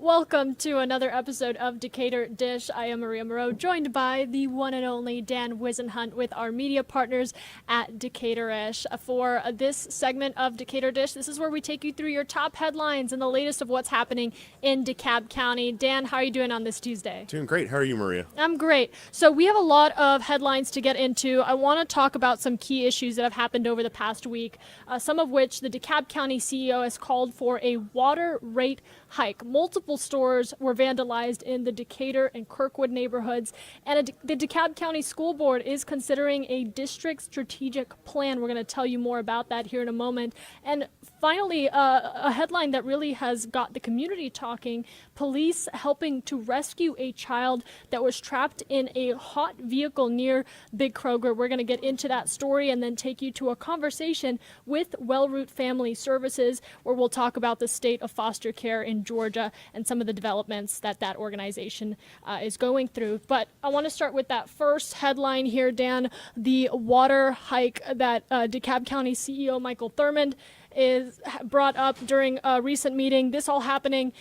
Welcome to another episode of Decatur Dish. I am Maria Moreau, joined by the one and only Dan Wisenhunt with our media partners at Decaturish. For this segment of Decatur Dish, this is where we take you through your top headlines and the latest of what's happening in DeKalb County. Dan, how are you doing on this Tuesday? Doing great. How are you, Maria? I'm great. So we have a lot of headlines to get into. I want to talk about some key issues that have happened over the past week, some of which the DeKalb County CEO has called for a water rate hike. Multiple stores were vandalized in the Decatur and Kirkwood neighborhoods, and the DeKalb County School Board is considering a district strategic plan. We're going to tell you more about that here in a moment. And finally, a headline that really has got the community talking: police helping to rescue a child that was trapped in a hot vehicle near Big Kroger. We're going to get into that story and then take you to a conversation with Wellroot Family Services, where we'll talk about the state of foster care in Georgia and some of the developments that that organization is going through. But I want to start with that first headline here, Dan, the water hike that DeKalb County CEO Michael Thurmond is brought up during a recent meeting. This all happening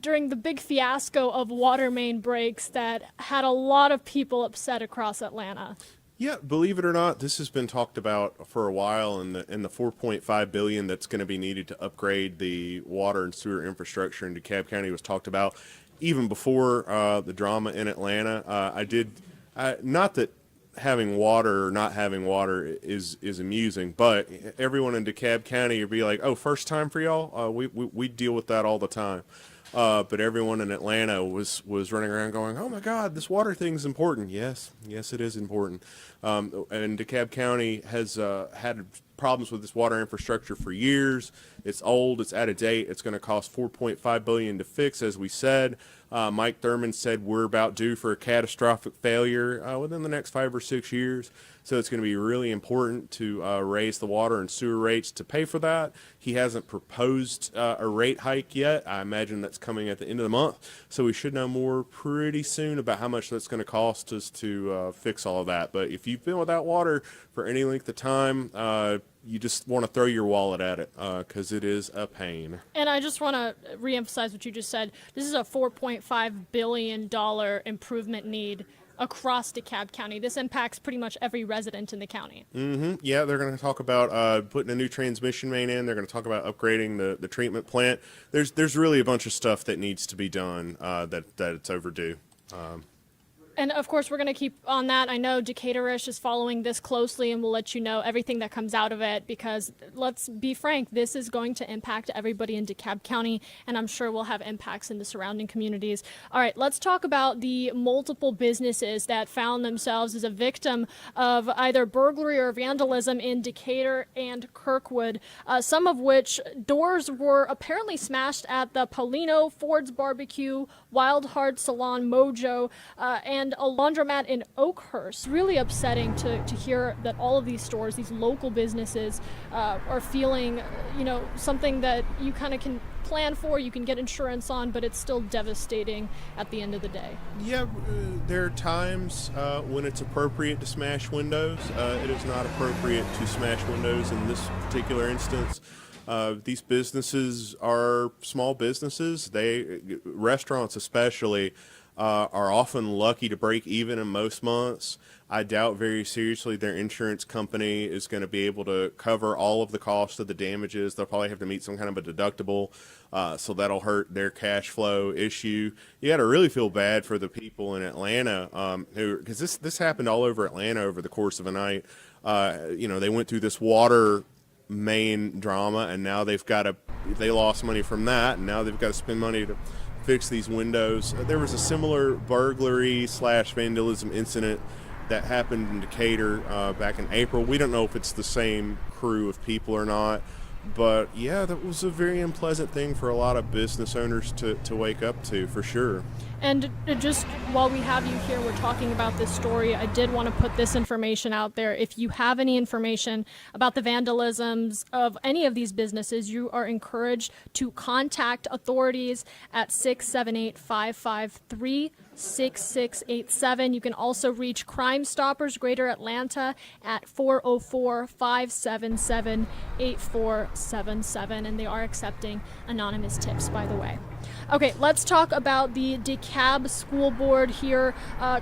during the big fiasco of water main breaks that had a lot of people upset across Atlanta. Yeah, believe it or not, this has been talked about for a while, and the $4.5 billion that's going to be needed to upgrade the water and sewer infrastructure in DeKalb County was talked about even before the drama in Atlanta. Not that having water or not having water is amusing, but everyone in DeKalb County would be like, "Oh, first time for y'all? We deal with that all the time." But everyone in Atlanta was running around going, "Oh my God, this water thing's important." Yes, it is important. And DeKalb County has had problems with this water infrastructure for years. It's old, it's out of date. It's going to cost $4.5 billion to fix, as we said. Mike Thurmond said we're about due for a catastrophic failure within the next 5 or 6 years. So it's going to be really important to raise the water and sewer rates to pay for that. He hasn't proposed a rate hike yet. I imagine that's coming at the end of the month. So we should know more pretty soon about how much that's going to cost us to fix all of that. But if you've been without water for any length of time, you just want to throw your wallet at it because it is a pain. And I just want to reemphasize what you just said. This is a $4.5 billion improvement need across DeKalb County. This impacts pretty much every resident in the county. Yeah, they're going to talk about putting a new transmission main in. They're going to talk about upgrading the treatment plant. There's really a bunch of stuff that needs to be done that it's overdue. And of course, we're going to keep on that. I know Decaturish is following this closely, and we'll let you know everything that comes out of it, because let's be frank, this is going to impact everybody in DeKalb County, and I'm sure we'll have impacts in the surrounding communities. All right, let's talk about the multiple businesses that found themselves as a victim of either burglary or vandalism in Decatur and Kirkwood, some of which doors were apparently smashed at the Paulino, Ford's Barbecue, Wild Heart Salon, Mojo, and a laundromat in Oakhurst. Really upsetting to hear that all of these stores, these local businesses, are feeling, something that you kind of can plan for, you can get insurance on, but it's still devastating at the end of the day. Yeah, there are times when it's appropriate to smash windows. It is not appropriate to smash windows in this particular instance. These businesses are small businesses. Restaurants especially, are often lucky to break even in most months. I doubt very seriously their insurance company is going to be able to cover all of the cost of the damages. They'll probably have to meet some kind of a deductible, so that'll hurt their cash flow issue. You got to really feel bad for the people in Atlanta, because this happened all over Atlanta over the course of a night. They went through this water main drama, and now they lost money from that, and now they've got to spend money to fix these windows. There was a similar burglary/vandalism incident that happened in Decatur back in April. We don't know if it's the same crew of people or not, but yeah, that was a very unpleasant thing for a lot of business owners to wake up to, for sure. And just while we have you here, we're talking about this story, I did want to put this information out there. If you have any information about the vandalisms of any of these businesses, you are encouraged to contact authorities at 678-553 6687. You can also reach Crime Stoppers Greater Atlanta at 404-577-8444. 877, and they are accepting anonymous tips, by the way. Okay, let's talk about the DeKalb School Board here.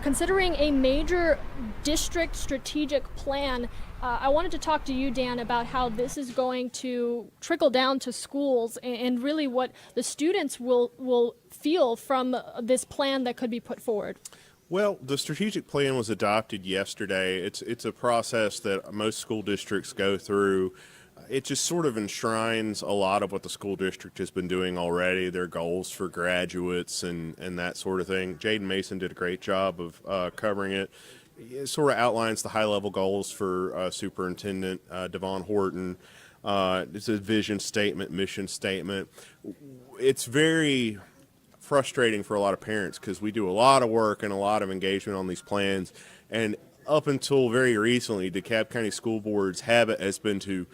Considering a major district strategic plan, I wanted to talk to you, Dan, about how this is going to trickle down to schools and really what the students will feel from this plan that could be put forward. Well, the strategic plan was adopted yesterday. It's a process that most school districts go through. It just sort of enshrines a lot of what the school district has been doing already, their goals for graduates and that sort of thing. Jaden Mason did a great job of covering it. It sort of outlines the high-level goals for Superintendent Devon Horton. It's a vision statement, mission statement. It's very frustrating for a lot of parents because we do a lot of work and a lot of engagement on these plans. And up until very recently, DeKalb County School Board's habit has been to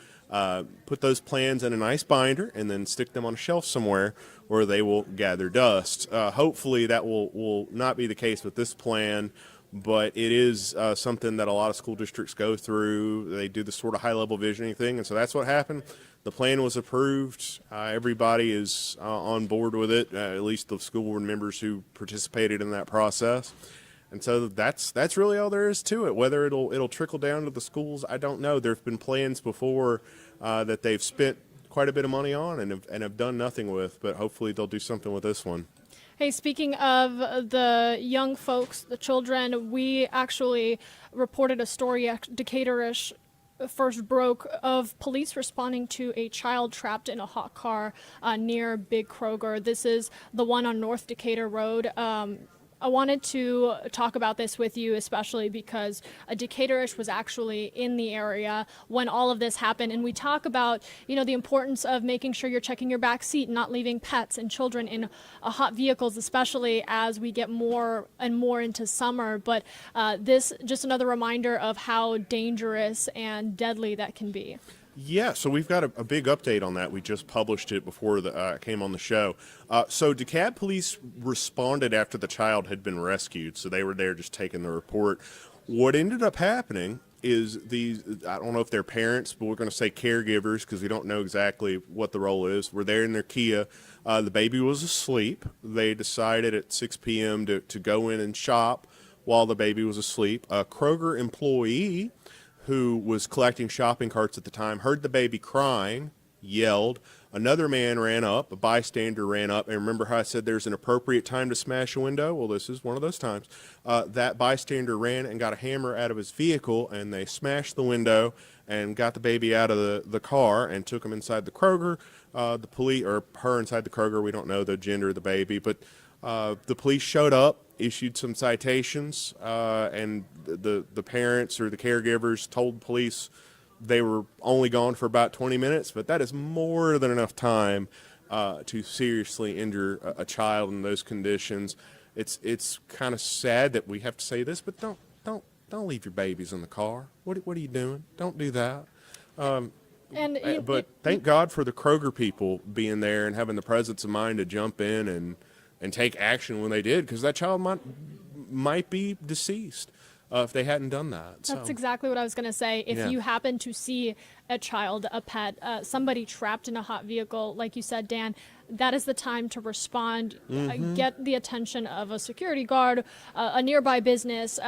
put those plans in a nice binder and then stick them on a shelf somewhere where they will gather dust. Hopefully that will not be the case with this plan. But it is something that a lot of school districts go through. They do the sort of high-level visioning thing, and so that's what happened. The plan was approved. Everybody is on board with it, at least the school board members who participated in that process. And so that's really all there is to it. Whether it'll trickle down to the schools, I don't know. There have been plans before that they've spent quite a bit of money on and have done nothing with, but hopefully they'll do something with this one. Hey, speaking of the young folks, the children, we actually reported a story at Decatur-ish first broke of police responding to a child trapped in a hot car near Big Kroger. This is the one on North Decatur Road. I wanted to talk about this with you, especially because Decatur-ish was actually in the area when all of this happened. And we talk about, the importance of making sure you're checking your back seat, not leaving pets and children in hot vehicles, especially as we get more and more into summer. But this just another reminder of how dangerous and deadly that can be. Yeah, so we've got a big update on that. We just published it before I came on the show. So DeKalb police responded after the child had been rescued, so they were there just taking the report. What ended up happening is these, I don't know if they're parents, but we're going to say caregivers because we don't know exactly what the role is, were there in their Kia. The baby was asleep. They decided at 6 p.m. to go in and shop while the baby was asleep. A Kroger employee who was collecting shopping carts at the time, heard the baby crying, yelled. Another man ran up, a bystander ran up, and remember how I said there's an appropriate time to smash a window? Well, this is one of those times. That bystander ran and got a hammer out of his vehicle, and they smashed the window and got the baby out of the car and took him inside the Kroger. The police, or her inside the Kroger, we don't know the gender of the baby, but the police showed up, issued some citations, and the parents or the caregivers told the police they were only gone for about 20 minutes, but that is more than enough time to seriously injure a child in those conditions. It's kind of sad that we have to say this, but don't leave your babies in the car. What are you doing? Don't do that. But thank God for the Kroger people being there and having the presence of mind to jump in and take action when they did, because that child might be deceased if they hadn't done that. That's exactly what I was going to say. If you happen to see a child, a pet, somebody trapped in a hot vehicle, like you said, Dan, that is the time to respond, get the attention of a security guard, a nearby business,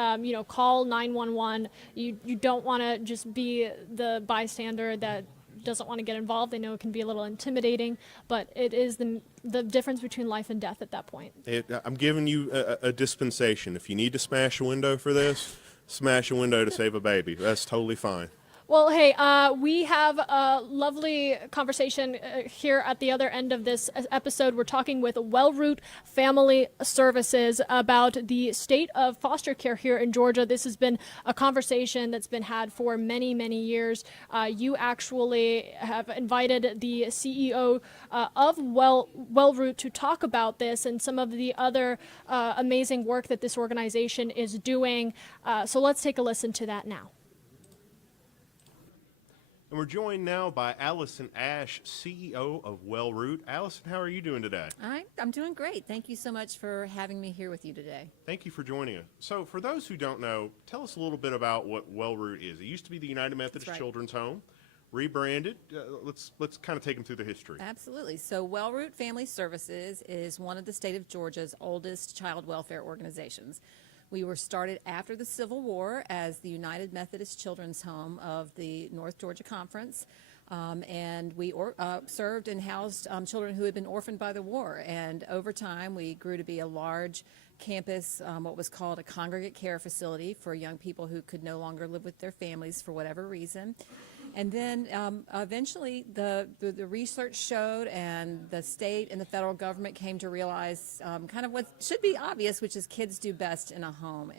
call 911. You don't want to just be the bystander that doesn't want to get involved. I know it can be a little intimidating, but it is the difference between life and death at that point. I'm giving you a dispensation. If you need to smash a window for this, smash a window to save a baby. That's totally fine. Well, hey, we have a lovely conversation here at the other end of this episode. We're talking with Wellroot Family Services about the state of foster care here in Georgia. This has been a conversation that's been had for many, many years. You actually have invited the CEO of Wellroot to talk about this and some of the other amazing work that this organization is doing. So let's take a listen to that now. And we're joined now by Allison Ash, CEO of Wellroot. Allison, how are you doing today? I'm doing great. Thank you so much for having me here with you today. Thank you for joining us. So for those who don't know, tell us a little bit about what Wellroot is. It used to be the United Methodist Children's Home. rebranded. Let's kind of take them through the history. Absolutely. So Wellroot Family Services is one of the state of Georgia's oldest child welfare organizations. We were started after the Civil War as the United Methodist Children's Home of the North Georgia Conference. And we served and housed children who had been orphaned by the war. And over time, we grew to be a large campus, what was called a congregate care facility for young people who could no longer live with their families for whatever reason. And then eventually the research showed, and the state and the federal government came to realize kind of what should be obvious, which is kids do best in a home.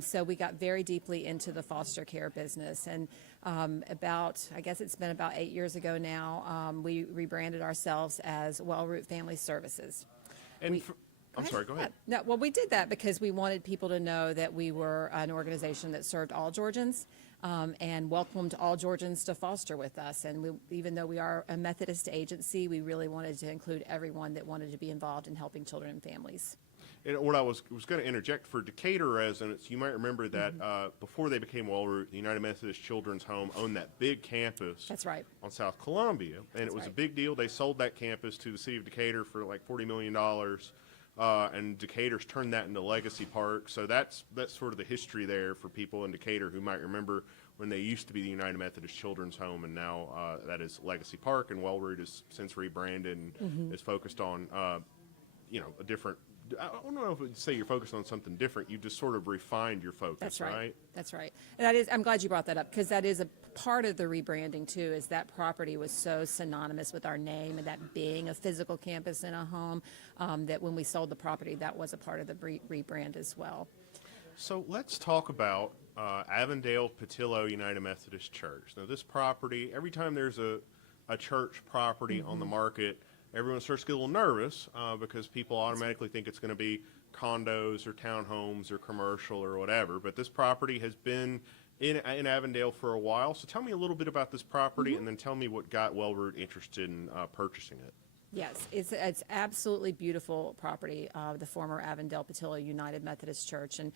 So we got very deeply into the foster care business. And I guess it's been about 8 years ago now, we rebranded ourselves as Wellroot Family Services. And I'm sorry, go ahead. No, well, we did that because we wanted people to know that we were an organization that served all Georgians and welcomed all Georgians to foster with us. And even though we are a Methodist agency, we really wanted to include everyone that wanted to be involved in helping children and families. And what I was going to interject for Decatur residents, you might remember that before they became Wellroot, the United Methodist Children's Home owned that big campus. That's right. On South Columbia, and That's it was a right. big deal. They sold that campus to the city of Decatur for like $40 million, and Decatur's turned that into Legacy Park. So that's sort of the history there for people in Decatur who might remember when they used to be the United Methodist Children's Home, and now that is Legacy Park, and Wellroot is since rebranded and is focused on a different. I don't know if you'd say you're focused on something different. You just sort of refined your focus, That's right. That's right. And I'm glad you brought that up, because that is a part of the rebranding too, is that property was so synonymous with our name and that being a physical campus in a home, that when we sold the property, that was a part of the rebrand as well. So let's talk about Avondale Patillo United Methodist Church. Now this property, every time there's a church property on the market, everyone starts to get a little nervous because people automatically think it's going to be condos or townhomes or commercial or whatever. But this property has been in Avondale for a while. So tell me a little bit about this property, and then tell me what got Wellroot interested in purchasing it. Yes, it's absolutely beautiful property, the former Avondale Patillo United Methodist Church. And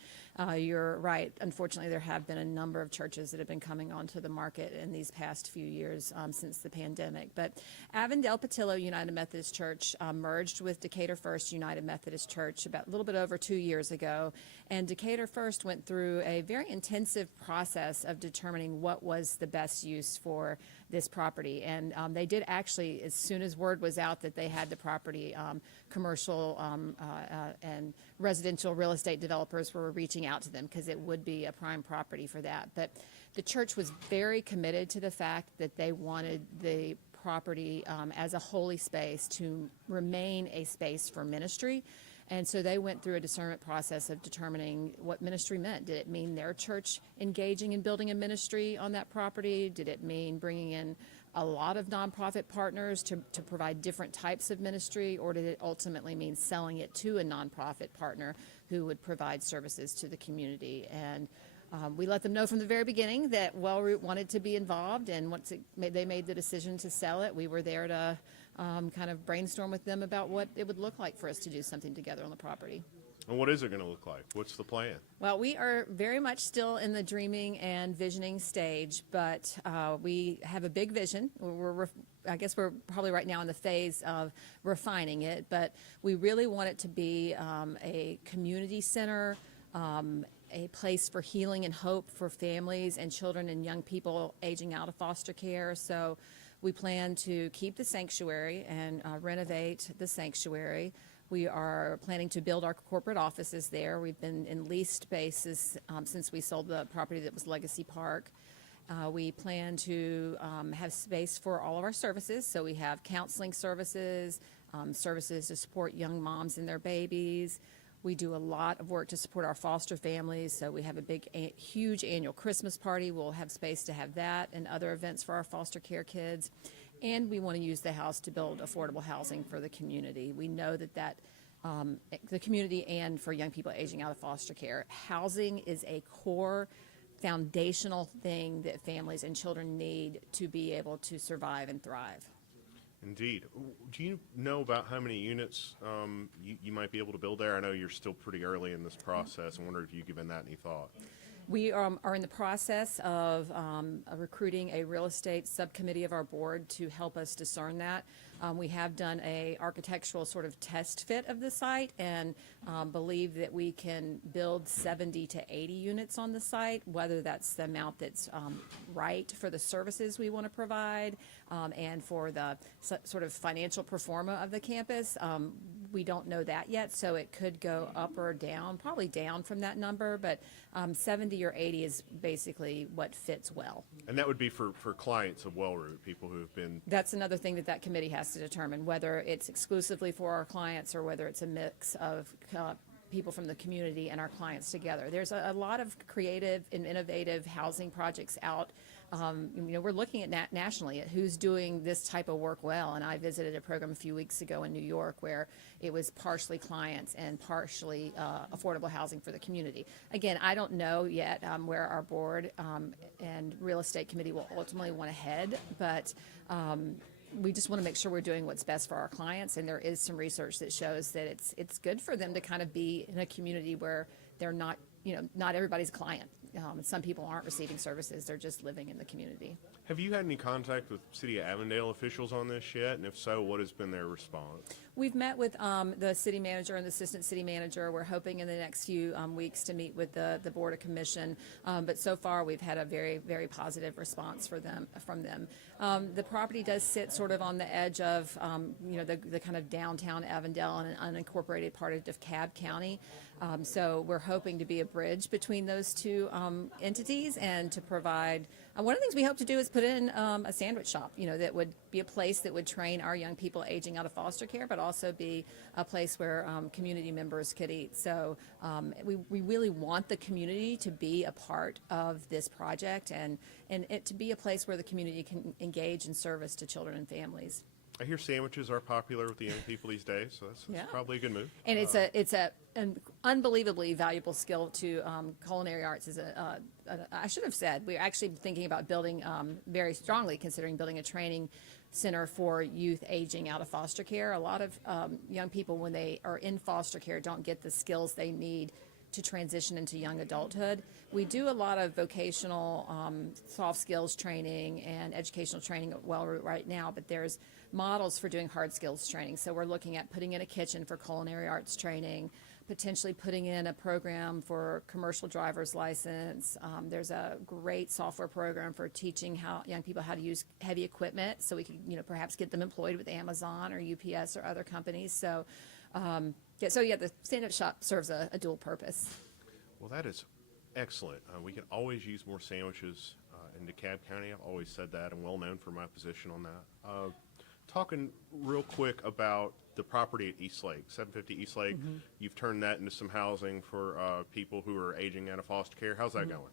you're right, unfortunately, there have been a number of churches that have been coming onto the market in these past few years since the pandemic. But Avondale Patillo United Methodist Church merged with Decatur First United Methodist Church about a little bit over 2 years ago. And Decatur First went through a very intensive process of determining what was the best use for this property. And they did actually, as soon as word was out that they had the property, commercial and residential real estate developers were reaching out to them because it would be a prime property for that. But the church was very committed to the fact that they wanted the property as a holy space to remain a space for ministry. And so they went through a discernment process of determining what ministry meant. Did it mean their church engaging in building a ministry on that property? Did it mean bringing in a lot of nonprofit partners to provide different types of ministry? Or did it ultimately mean selling it to a nonprofit partner who would provide services to the community? And we let them know from the very beginning that Wellroot wanted to be involved, and once they made the decision to sell it, we were there to kind of brainstorm with them about what it would look like for us to do something together on the property. And what is it going to look like? What's the plan? Well, we are very much still in the dreaming and visioning stage, but we have a big vision. I guess we're probably right now in the phase of refining it, but we really want it to be a community center, a place for healing and hope for families and children and young people aging out of foster care. So we plan to keep the sanctuary and renovate the sanctuary. We are planning to build our corporate offices there. We've been in leased spaces since we sold the property that was Legacy Park. We plan to have space for all of our services. So we have counseling services, services to support young moms and their babies. We do a lot of work to support our foster families, so we have a huge annual Christmas party. We'll have space to have that and other events for our foster care kids. And we want to use the house to build affordable housing for the community. We know that the community and for young people aging out of foster care, housing is a core foundational thing that families and children need to be able to survive and thrive. Indeed. Do you know about how many units you might be able to build there? I know you're still pretty early in this process. I wonder if you've given that any thought. We are in the process of recruiting a real estate subcommittee of our board to help us discern that. We have done a architectural sort of test fit of the site and believe that we can build 70 to 80 units on the site, whether that's the amount that's right for the services we want to provide and for the sort of financial pro forma of the campus. We don't know that yet, so it could go up or down, probably down from that number, but 70 or 80 is basically what fits well. And that would be for clients of Wellroot, people who have been. That's another thing that committee has to determine, whether it's exclusively for our clients or whether it's a mix of people from the community and our clients together. There's a lot of creative and innovative housing projects out. We're looking at nationally at who's doing this type of work well, and I visited a program a few weeks ago in New York where it was partially clients and partially affordable housing for the community. Again, I don't know yet where our board and real estate committee will ultimately want to head, but we just want to make sure we're doing what's best for our clients, and there is some research that shows that it's good for them to kind of be in a community where they're not, not everybody's a client. Some people aren't receiving services, they're just living in the community. Have you had any contact with City of Avondale officials on this yet? And if so, what has been their response? We've met with the city manager and the assistant city manager. We're hoping in the next few weeks to meet with the Board of Commission. But so far, we've had a very, very positive response from them. The property does sit sort of on the edge of, the kind of downtown Avondale and an unincorporated part of DeKalb County. So we're hoping to be a bridge between those two entities and to provide. One of the things we hope to do is put in a sandwich shop, that would be a place that would train our young people aging out of foster care, but also be a place where community members could eat. So we really want the community to be a part of this project and it to be a place where the community can engage in service to children and families. I hear sandwiches are popular with the young people these days, so that's probably a good move. And it's an unbelievably valuable skill to culinary arts. I should have said, we're actually thinking about building, very strongly considering building a training center for youth aging out of foster care. A lot of young people, when they are in foster care, don't get the skills they need to transition into young adulthood. We do a lot of vocational soft skills training and educational training at Wellroot right now, but there's models for doing hard skills training. So we're looking at putting in a kitchen for culinary arts training, potentially putting in a program for commercial driver's license. There's a great software program for teaching young people how to use heavy equipment, so we can perhaps get them employed with Amazon or UPS or other companies. So the stand-up shop serves a dual purpose. Well, that is excellent. We can always use more sandwiches in DeKalb County. I've always said that. I'm well known for my position on that. Talking real quick about the property at Eastlake, 750 Eastlake. Mm-hmm. You've turned that into some housing for people who are aging out of foster care. How's that going?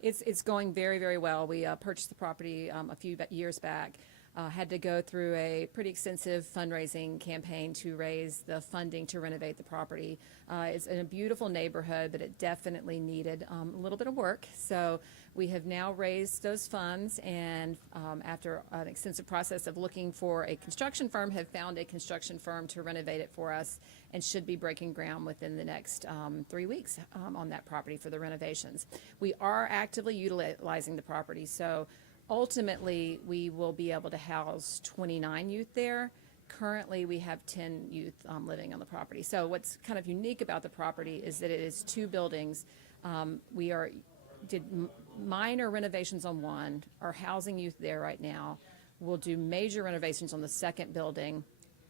It's going very, very well. We purchased the property a few years back. Had to go through a pretty extensive fundraising campaign to raise the funding to renovate the property. It's in a beautiful neighborhood, but it definitely needed a little bit of work. So we have now raised those funds, and after an extensive process of looking for a construction firm, have found a construction firm to renovate it for us and should be breaking ground within the next 3 weeks on that property for the renovations. We are actively utilizing the property, so ultimately, we will be able to house 29 youth there. Currently, we have 10 youth living on the property. So what's kind of unique about the property is that it is two buildings. We did minor renovations on one, are housing youth there right now. We'll do major renovations on the second building,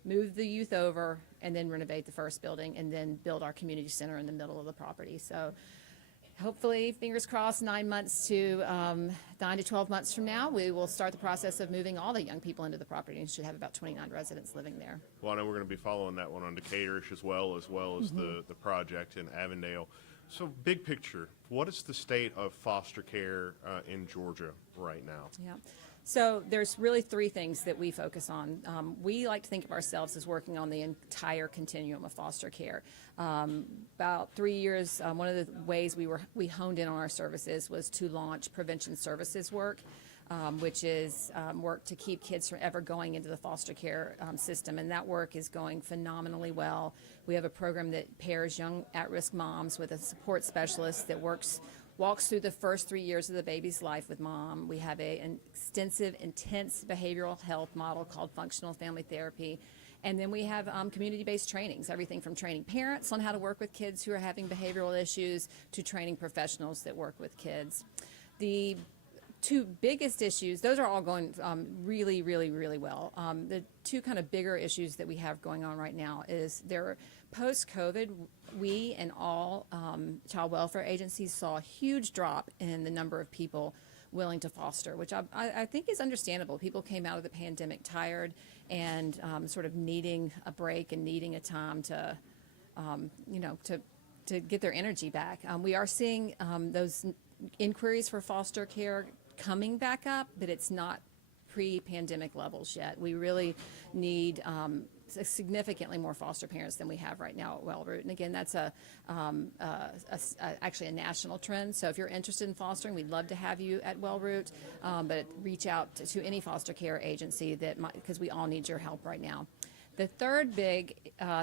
move the youth over, and then renovate the first building, and then build our community center in the middle of the property. So hopefully, fingers crossed, 9 to 12 months from now, we will start the process of moving all the young people into the property and should have about 29 residents living there. Well, I know we're going to be following that one on Decaturish as well as Mm-hmm. the project in Avondale. So big picture, what is the state of foster care in Georgia right now? Yeah. So there's really three things that we focus on. We like to think of ourselves as working on the entire continuum of foster care. About 3 years, one of the ways we honed in on our services was to launch prevention services work, which is work to keep kids from ever going into the foster care system, and that work is going phenomenally well. We have a program that pairs young at-risk moms with a support specialist that works walks through the first 3 years of the baby's life with mom. We have an extensive, intense behavioral health model called functional family therapy. And then we have community-based trainings, everything from training parents on how to work with kids who are having behavioral issues to training professionals that work with kids. The two biggest issues, those are all going really, really, really well. The two kind of bigger issues that we have going on right now is post-COVID, we and all child welfare agencies saw a huge drop in the number of people willing to foster, which I think is understandable. People came out of the pandemic tired and sort of needing a break and needing a time to, to get their energy back. We are seeing those inquiries for foster care coming back up, but it's not pre-pandemic levels yet. We really need significantly more foster parents than we have right now at Wellroot. And again, that's actually a national trend. So if you're interested in fostering, we'd love to have you at Wellroot, but reach out to any foster care agency because we all need your help right now. The third big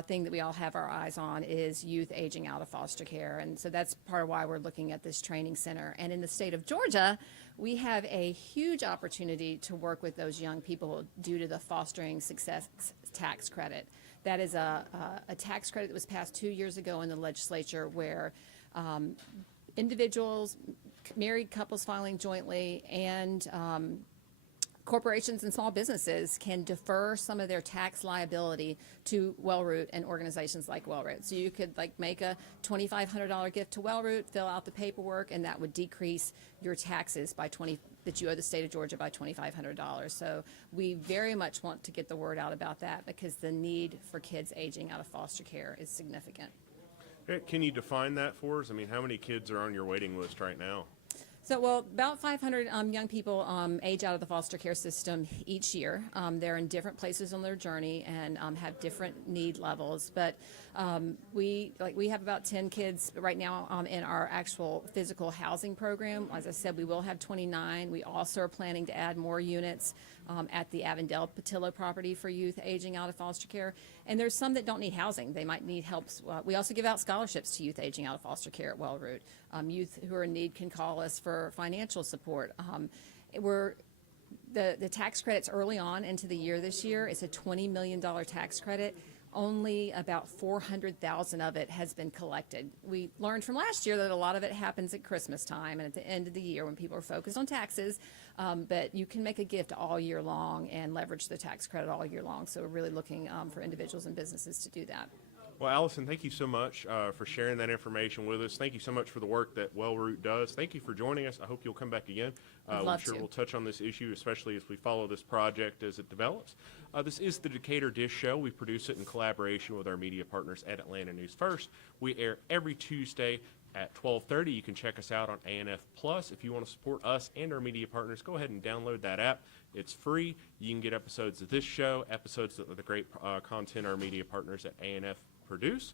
thing that we all have our eyes on is youth aging out of foster care. And so that's part of why we're looking at this training center. And in the state of Georgia, we have a huge opportunity to work with those young people due to the Fostering Success Tax Credit. That is a tax credit that was passed 2 years ago in the legislature where individuals, married couples filing jointly, and corporations and small businesses can defer some of their tax liability to Wellroot and organizations like Wellroot. So you could make a $2,500 gift to Wellroot, fill out the paperwork, and that would decrease your taxes that you owe the state of Georgia by $2,500. So we very much want to get the word out about that because the need for kids aging out of foster care is significant. Can you define that for us? I mean, how many kids are on your waiting list right now? So, well, about 500 young people age out of the foster care system each year. They're in different places on their journey and have different need levels. But we have about 10 kids right now in our actual physical housing program. As I said, we will have 29. We also are planning to add more units at the Avondale-Patillo property for youth aging out of foster care. And there's some that don't need housing. They might need help. We also give out scholarships to youth aging out of foster care at Wellroot. Youth who are in need can call us for financial support. The tax credits early on into the year this year. It's a $20 million tax credit. Only about 400,000 of it has been collected. We learned from last year that a lot of it happens at Christmas time and at the end of the year when people are focused on taxes, but you can make a gift all year long and leverage the tax credit all year long. So we're really looking for individuals and businesses to do that. Well, Allison, thank you so much for sharing that information with us. Thank you so much for the work that Wellroot does. Thank you for joining us. I hope you'll come back again. I'm sure we'll touch on this issue, especially as we follow this project as it develops. This is the Decatur Dish Show. We produce it in collaboration with our media partners at Atlanta News First. We air every Tuesday at 12:30. You can check us out on ANF Plus. If you want to support us and our media partners, go ahead and download that app. It's free. You can get episodes of this show, episodes of the great content our media partners at ANF produce.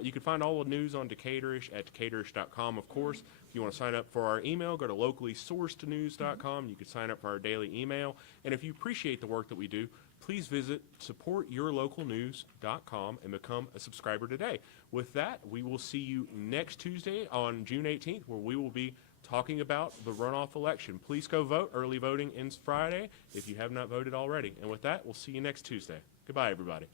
You can find all the news on Decaturish at Decaturish.com, of course. If you want to sign up for our email, go to locallysourcednews.com. You can sign up for our daily email. And if you appreciate the work that we do, please visit supportyourlocalnews.com and become a subscriber today. With that, we will see you next Tuesday on June 18th, where we will be talking about the runoff election. Please go vote. Early voting ends Friday if you have not voted already. And with that, we'll see you next Tuesday. Goodbye, everybody.